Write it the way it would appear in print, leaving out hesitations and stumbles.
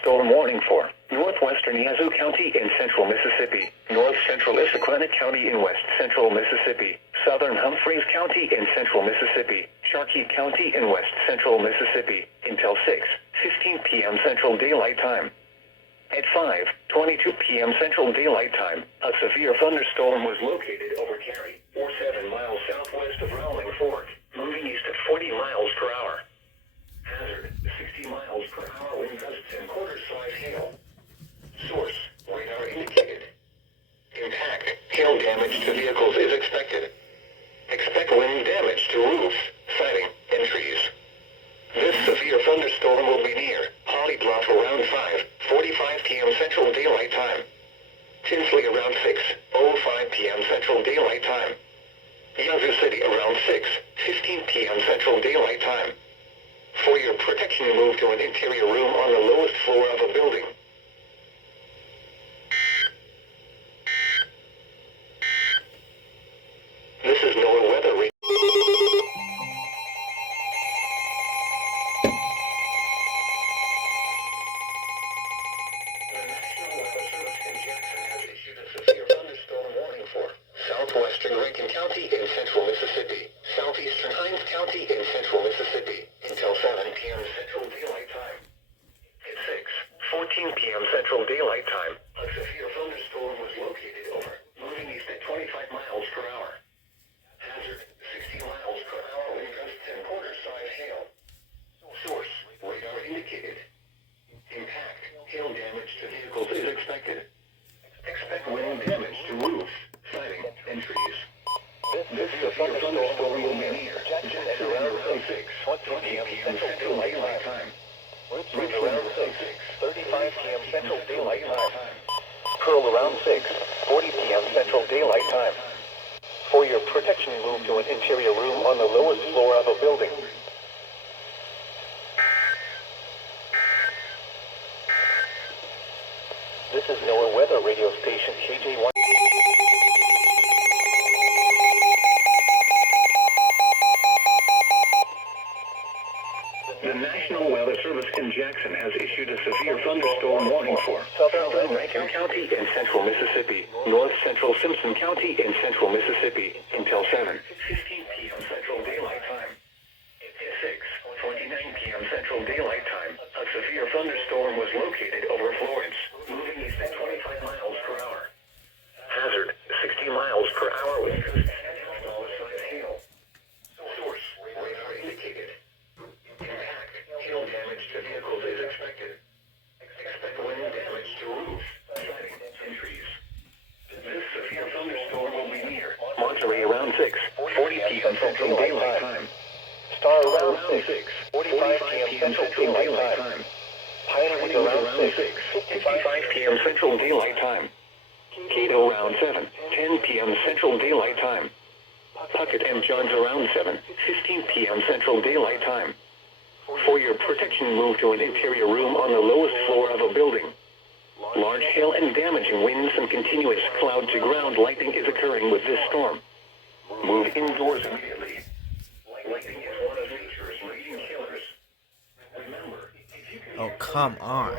thunderstorm warning for northwestern Yazoo County in central Mississippi, north central Issaquah County in west central Mississippi, southern Humphreys County in central Mississippi, Sharkey County in west central Mississippi, until 6:15 p.m. Central Daylight Time. At 5:22 p.m. Central Daylight Time, a severe thunderstorm was located over Cary, 7 miles southwest of Rowling Fork, moving east at 40 miles per hour. Hazard, 60 miles per hour wind gusts and quarter-size hail. Source, radar indicated. Impact, hail damage to vehicles is expected. Expect wind damage to roofs, siding, and trees. This severe thunderstorm will be near Holly Bluff around 5:45 p.m. Central Daylight Time. Tinsley around 6:05 p.m. Central Daylight Time. Yazoo City around 6:15 p.m. Central Daylight Time. For your protection, move to an interior room on the lowest floor of a building. This is NOAA weather radio. The National Weather Service in Jackson has issued a severe thunderstorm warning for southwestern Rankin County in central Mississippi, southeastern Hinds County in central Mississippi, until 7 p.m. Central Daylight Time. At 6:14 p.m. Central Daylight Time, a severe thunderstorm was located over, moving east at 25 miles per hour. Hazard, 60 miles per hour wind gusts and quarter-size hail. Source, radar indicated. Impact, hail damage to vehicles is expected. Expect wind damage to roofs, siding, and trees. This severe thunderstorm will be near Jackson at around 6:20 p.m. Central Daylight Time. Richmond around 6:35 p.m. Central Daylight Time. Pearl around 6:40 p.m. Central Daylight Time. For your protection, move to an interior room on the lowest floor of a building. This is NOAA weather radio station KJ1. The National Weather Service in Jackson has issued a severe thunderstorm warning for southern Rankin County in central Mississippi, north central Simpson County in central Mississippi, until 7:15 p.m. Central Daylight Time. At 6:29 p.m. Central Daylight Time, a severe thunderstorm was located over Florence, moving east at 25 miles per hour. Hazard, 60 miles per hour wind gusts and dollar-sized hail. Source, radar indicated. Impact, hail damage to vehicles is expected. Expect wind damage to roofs, siding, and trees. This severe thunderstorm will be near Monterey around 6:40 p.m. Central Daylight Time. Star around 6:45 p.m. Central Daylight Time. Pinewood around 6:55 p.m. Central Daylight Time. Cato around 7:10 p.m. Central Daylight Time. Puckett and Johns around 7:15 p.m. Central Daylight Time. For your protection, move to an interior room on the lowest floor of a building. Large hail and damaging winds and continuous cloud-to-ground lightning is occurring with this storm. Move indoors immediately. Lightning is one of nature's leading killers. Remember, if you can... Oh, come on.